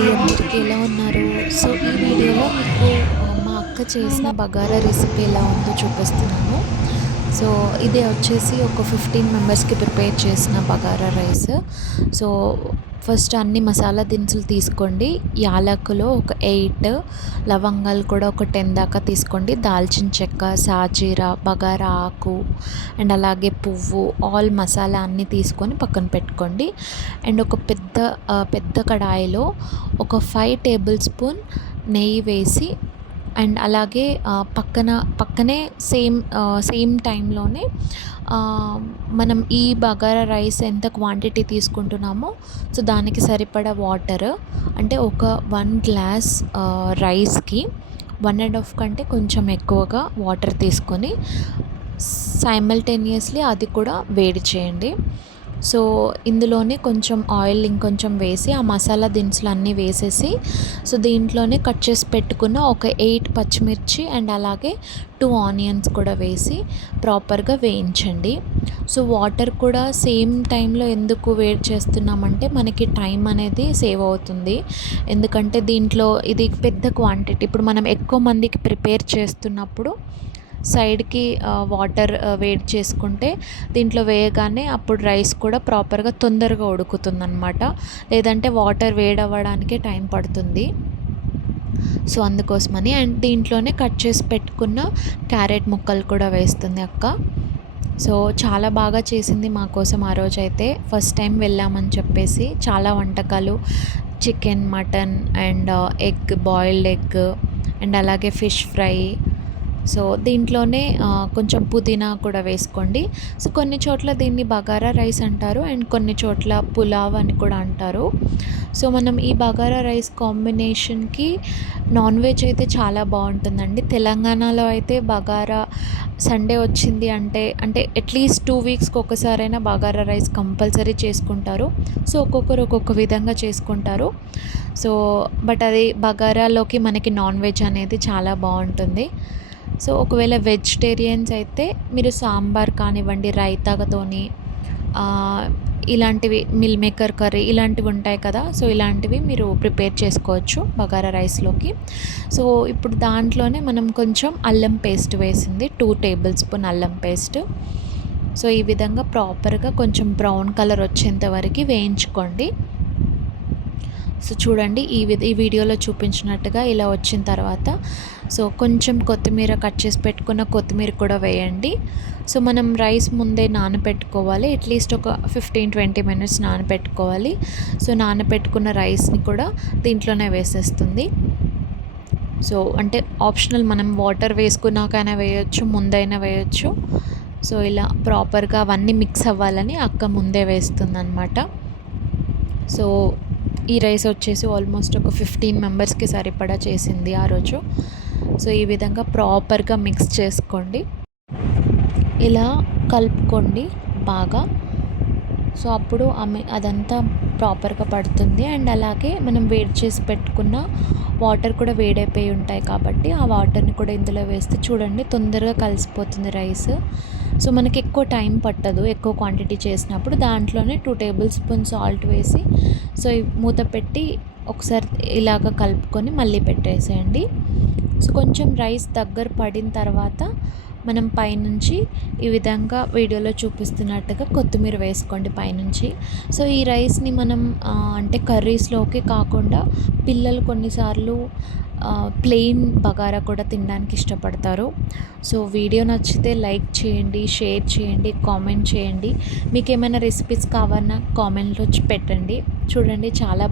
అండి అందరికీ ఎలా ఉన్నారు? సో ఈ వీడియోలో మీకు మా అక్క చేసిన బగారా రెసిపీ ఎలా ఉందో చూపిస్తున్నాను. సో ఇది వచ్చేసి ఒక ఫిఫ్టీన్ మెంబర్స్కి ప్రిపేర్ చేసిన బగారా రైస్. సో ఫస్ట్ అన్ని మసాలా దినుసులు తీసుకోండి. యాలకులు ఒక ఎయిట్ లవంగాలు కూడా ఒక టెన్ దాకా తీసుకోండి. దాల్చిన చెక్క సాజీర బగారా ఆకు అండ్ అలాగే పువ్వు ఆల్ మసాలా అన్నీ తీసుకొని పక్కన పెట్టుకోండి. అండ్ ఒక పెద్ద పెద్ద కడాయిలో ఒక ఫైవ్ టేబుల్ స్పూన్ నెయ్యి వేసి అండ్ అలాగే పక్కన పక్కనే సేమ్ సేమ్ టైంలోనే మనం ఈ బగారా రైస్ ఎంత క్వాంటిటీ తీసుకుంటున్నామో సో దానికి సరిపడా వాటర్ అంటే ఒక వన్ గ్లాస్ రైస్కి వన్ అండ్ హాఫ్ కంటే కొంచెం ఎక్కువగా వాటర్ తీసుకొని సైమల్టేనియస్లీ అది కూడా వేడి చేయండి. సో ఇందులోనే కొంచెం ఆయిల్ ఇంకొంచెం వేసి ఆ మసాలా దినుసులు అన్నీ వేసేసి సో దీంట్లోనే కట్ చేసి పెట్టుకున్న ఒక ఎయిట్ పచ్చిమిర్చి అండ్ అలాగే టూ ఆనియన్స్ కూడా వేసి ప్రాపర్గా వేయించండి. సో వాటర్ కూడా సేమ్ టైంలో ఎందుకు వేడి చేస్తున్నామంటే మనకి టైం అనేది సేవ్ అవుతుంది. ఎందుకంటే దీంట్లో ఇది పెద్ద క్వాంటిటీ. ఇప్పుడు మనం ఎక్కువ మందికి ప్రిపేర్ చేస్తున్నప్పుడు సైడ్కి వాటర్ వేడి చేసుకుంటే దీంట్లో వేయగానే అప్పుడు రైస్ కూడా ప్రాపర్గా తొందరగా ఉడుకుతుంది అనమాట లేదంటే వాటర్ వేడవ్వడానికే టైం పడుతుంది. సో అందుకోసమని అండ్ దీంట్లోనే కట్ చేసి పెట్టుకున్న క్యారెట్ ముక్కలు కూడా వేస్తుంది అక్క. సో చాలా బాగా చేసింది మా కోసం ఆ రోజు అయితే ఫస్ట్ టైం వెళ్ళామని చెప్పేసి చాలా వంటకాలు chicken mutton and egg boiled egg and అలాగే ఫిష్ ఫ్రై సో దీంట్లోనే కొంచెం పుదీనా కూడా వేసుకోండి. సో కొన్ని చోట్ల దీన్ని బగారా రైస్ అంటారు అండ్ కొన్ని చోట్ల పులావ్ అని కూడా అంటారు. సో మనం ఈ బగారా రైస్ కాంబినేషన్కి నాన్ వెజ్ అయితే చాలా బాగుంటుందండి. తెలంగాణలో అయితే బగారా సండే వచ్చింది అంటే అంటే అట్లీస్ట్ టూ వీక్స్కి ఒకసారైనా బగారా రైస్ కంపల్సరీ చేసుకుంటారు. సో ఒక్కొక్కరు ఒక్కొక్క విధంగా చేసుకుంటారు. సో బట్ అది బగారాలోకి మనకి నాన్ వెజ్ అనేది చాలా బాగుంటుంది. సో ఒకవేళ వెజిటేరియన్స్ అయితే మీరు సాంబార్ కానివ్వండి రైతాతోని ఇలాంటివి మిల్ మేకర్ కర్రీ ఇలాంటివి ఉంటాయి కదా సో ఇలాంటివి మీరు ప్రిపేర్ చేసుకోవచ్చు బగారా రైస్లోకి. సో ఇప్పుడు దాంట్లోనే మనం కొంచెం అల్లం పేస్ట్ వేసింది టూ టేబుల్ స్పూన్ అల్లం పేస్ట్. సో ఈ విధంగా ప్రాపర్గా కొంచెం బ్రౌన్ కలర్ వచ్చేంత వరకు వేయించుకోండి. సో చూడండి ఈ ఈ వీడియోలో చూపించినట్టుగా ఇలా వచ్చిన తర్వాత సో కొంచెం కొత్తిమీర కట్ చేసి పెట్టుకున్న కొత్తిమీర కూడా వేయండి. సో మనం రైస్ ముందే నానబెట్టుకోవాలి అట్లీస్ట్ ఒక ఫిఫ్టీన్ ట్వంటీ మినిట్స్ నానబెట్టుకోవాలి సో నానబెట్టుకున్న రైస్ని కూడా దీంట్లోనే వేసేస్తుంది. సో అంటే ఆప్షనల్ మనం వాటర్ వేసుకున్నాకైనా వేయచ్చు ముందైనా వేయచ్చు. సో ఇలా ప్రాపర్గా అవన్నీ మిక్స్ అవ్వాలని అక్క ముందే వేస్తుంది అనమాట సో ఈ రైస్ వచ్చేసి ఆల్మోస్ట్ ఒక ఫిఫ్టీన్ మెంబర్స్కి సరిపడా చేసింది ఆ రోజు. సో ఈ విధంగా ప్రాపర్గా మిక్స్ చేసుకోండి. ఇలా కలుపుకోండి బాగా. సో అప్పుడు ఆమె అదంతా ప్రాపర్గా పడుతుంది. అండ్ అలాగే మనం వేడి చేసి పెట్టుకున్న వాటర్ కూడా వేడైపోయి ఉంటాయి కాబట్టి ఆ వాటర్ని కూడా ఇందులో వేస్తే చూడండి తొందరగా కలిసిపోతుంది రైస్. సో మనకి ఎక్కువ టైం పట్టదు ఎక్కువ క్వాంటిటీ చేసినప్పుడు. దాంట్లోనే టూ టేబుల్ స్పూన్ సాల్ట్ వేసి సో మూత పెట్టి ఒకసారి ఇలాగ కలుపుకొని మళ్ళీ పెట్టేసేయండి. సో కొంచెం రైస్ దగ్గర పడిన తర్వాత మనం పైనుంచి ఈ విధంగా వీడియోలో చూపిస్తున్నట్టుగా కొత్తిమీర వేసుకోండి పైనుంచి. సో ఈ రైస్ని మనం అంటే కర్రీస్లోకి కాకుండా పిల్లలు కొన్నిసార్లు ప్లెయిన్ బగారా కూడా తినడానికి ఇష్టపడతారు. సో వీడియో నచ్చితే లైక్ చేయండి షేర్ చేయండి కామెంట్ చేయండి. మీకు ఏమైనా రెసిపీస్ కావాలన్నా కామెంట్లో పెట్టండి. చూడండి చాలా